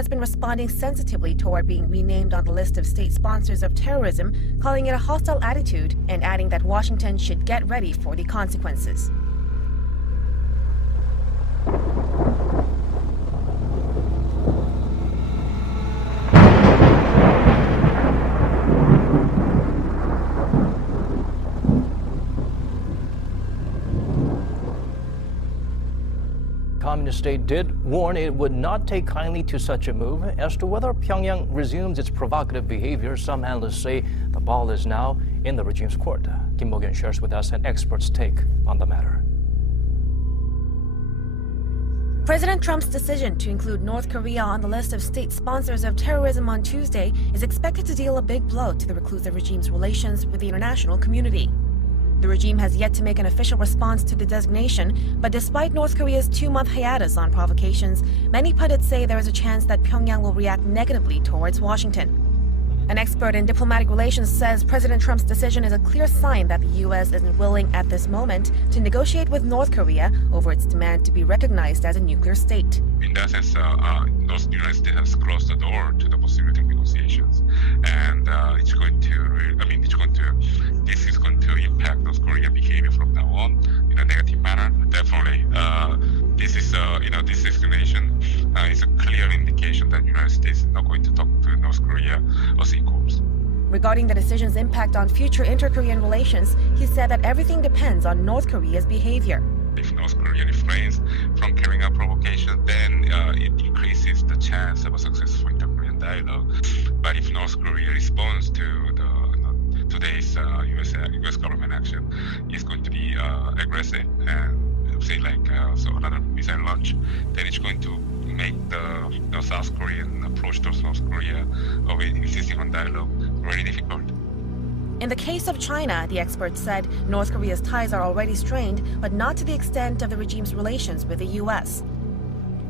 has been responding sensitively toward being renamed on the list of state sponsors of terrorism, calling it a hostile attitude and adding that Washington should get ready for the consequences. Communist state did warn it would not take kindly to such a move. As to whether Pyongyang resumes its provocative behavior, some analysts say the ball is now in the regime's court. Kim Mo-kyun shares with us an expert's take on the matter. President Trump's decision to include North Korea on the list of state sponsors of terrorism on Tuesday is expected to deal a big blow to the reclusive regime's relations with the international community. The regime has yet to make an official response to the designation, but despite North Korea's 2-month hiatus on provocations, many pundits say there is a chance that Pyongyang will react negatively towards Washington. An expert in diplomatic relations says President Trump's decision is a clear sign that the U.S. isn't willing at this moment to negotiate with North Korea over its demand to be recognized as a nuclear state. In that sense, the United States has closed the door to the possibility of negotiations, and this is going to impact North Korean behavior from now on in a negative manner. Definitely, this designation is a clear indication that the United States is not going to talk to North Korea as equals. Regarding the decision's impact on future inter-Korean relations, he said that everything depends on North Korea's behavior. If North Korea refrains from carrying out provocation, then it increases the chance of a successful inter-Korean dialogue. But if North Korea responds to today's U.S. government action, is going to be aggressive and say another missile launch, then it's going to make the South Korean approach to North Korea of insisting on dialogue very difficult. In the case of China, the expert said North Korea's ties are already strained, but not to the extent of the regime's relations with the U.S.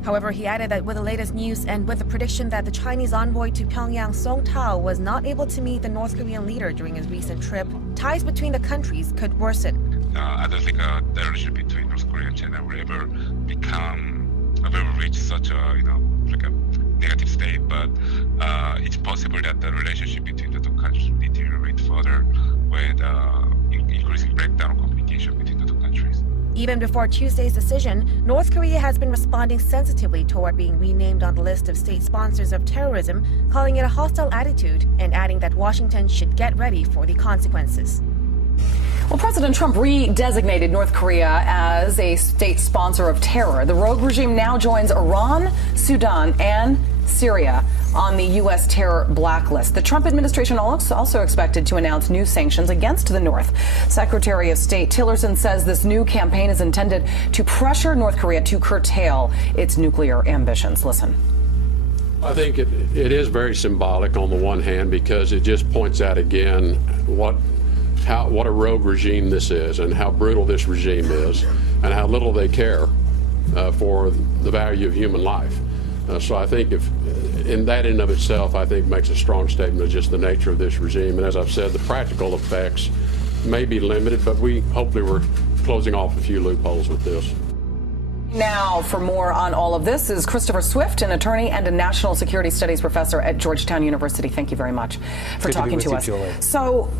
However, he added that with the latest news and with the prediction that the Chinese envoy to Pyongyang, Song Tao, was not able to meet the North Korean leader during his recent trip, ties between the countries could worsen. I don't think the relationship between North Korea and China will ever reach such a negative state, but it's possible that the relationship between the two countries will deteriorate further with increasing breakdown of communication between the two countries. Even before Tuesday's decision, North Korea has been responding sensitively toward being renamed on the list of state sponsors of terrorism, calling it a hostile attitude and adding that Washington should get ready for the consequences. Well, President Trump redesignated North Korea as a state sponsor of terror. The rogue regime now joins Iran, Sudan, and Syria on the U.S. terror blacklist. The Trump administration also expected to announce new sanctions against the North. Secretary of State Tillerson says this new campaign is intended to pressure North Korea to curtail its nuclear ambitions. Listen. I think it is very symbolic on the one hand because it just points out again what a rogue regime this is and how brutal this regime is and how little they care for the value of human life. So I think in that in of itself, I think makes a strong statement of just the nature of this regime. And as I've said, the practical effects may be limited, but hopefully we're closing off a few loopholes with this. Now, for more on all of this is Christopher Swift, an attorney and a national security studies professor at Georgetown University. Thank you very much for talking to us. So,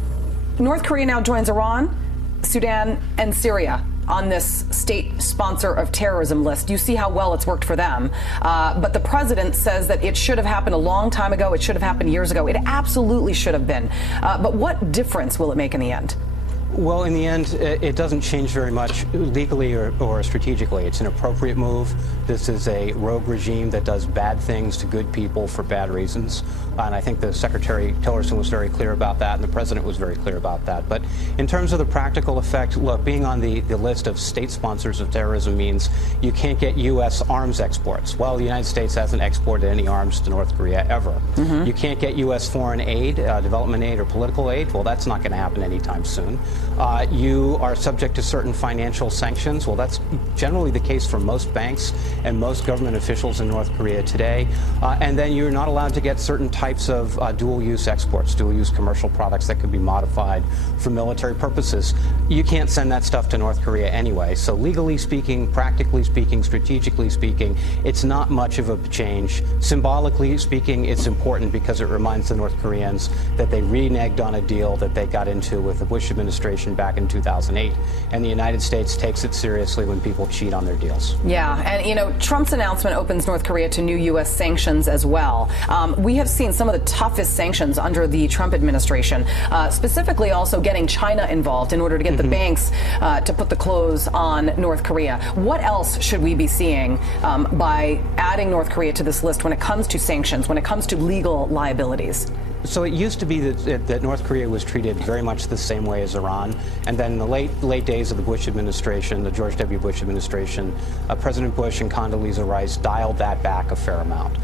North Korea now joins Iran, Sudan, and Syria on this state sponsor of terrorism list. You see how well it's worked for them. But the president says that it should have happened a long time ago. It should have happened years ago. It absolutely should have been. But what difference will it make in the end? Well, in the end, it doesn't change very much legally or strategically. It's an appropriate move. This is a rogue regime that does bad things to good people for bad reasons. And I think the Secretary Tillerson was very clear about that, and the President was very clear about that. But in terms of the practical effect, look, being on the list of state sponsors of terrorism means you can't get U.S. arms exports. Well, the United States hasn't exported any arms to North Korea ever. Mm-hmm. You can't get U.S. foreign aid, development aid, or political aid. Well, that's not going to happen anytime soon. You are subject to certain financial sanctions. Well, that's generally the case for most banks and most government officials in North Korea today. And then you're not allowed to get certain types of dual-use exports, dual-use commercial products that could be modified for military purposes. You can't send that stuff to North Korea anyway. So legally speaking, practically speaking, strategically speaking, it's not much of a change. Symbolically speaking, it's important because it reminds the North Koreans that they reneged on a deal that they got into with the Bush administration back in 2008. And the United States takes it seriously when people cheat on their deals. Yeah, and you know, Trump's announcement opens North Korea to new U.S. sanctions as well. We have seen some of the toughest sanctions under the Trump administration, specifically also getting China involved in order to get the banks to put the close on North Korea. What else should we be seeing by adding North Korea to this list when it comes to sanctions, when it comes to legal liabilities? So it used to be that North Korea was treated very much the same way as Iran. And then in the late days of the Bush administration, the George W. Bush administration, President Bush and Condoleezza Rice dialed that back a fair amount.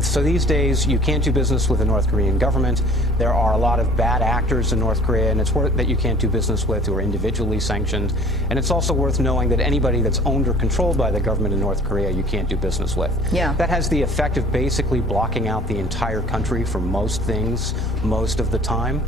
So these days, you can't do business with the North Korean government. There are a lot of bad actors in North Korea, and it's worth that you can't do business with who are individually sanctioned. And it's also worth knowing that anybody that's owned or controlled by the government in North Korea, you can't do business with. Yeah. That has the effect of basically blocking out the entire country from most things most of the time.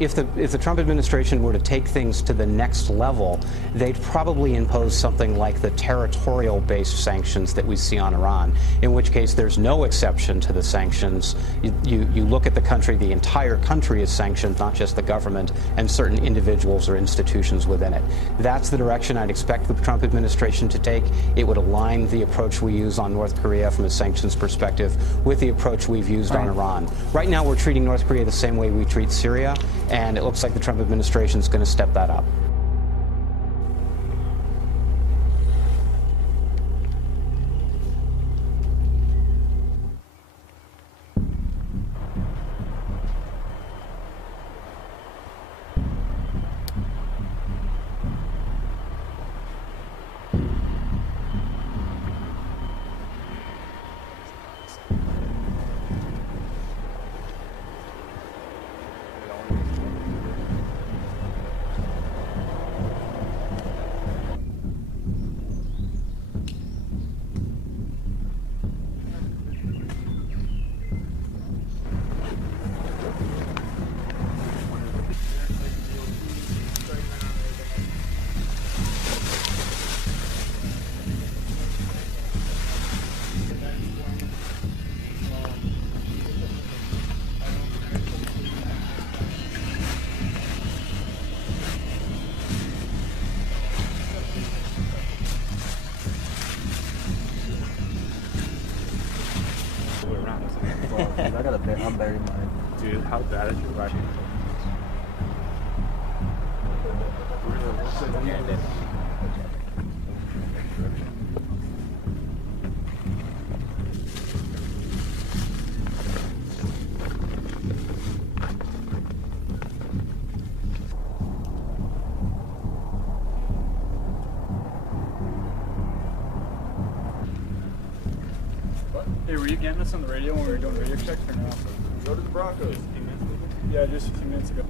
If the Trump administration were to take things to the next level, they'd probably impose something like the territorial-based sanctions that we see on Iran, in which case there's no exception to the sanctions. You look at the country, the entire country is sanctioned, not just the government and certain individuals or institutions within it. That's the direction I'd expect the Trump administration to take. It would align the approach we use on North Korea from a sanctions perspective with the approach we've used on Iran. Right now, we're treating North Korea the same way we treat Syria, and it looks like the Trump administration is going to step that up. I got a bit. I'm burying mine. Dude, how bad is your riding? Hey, were you getting us on the radio when we were doing radio checks or no? Go to the Broncos. Yeah, just a few minutes ago.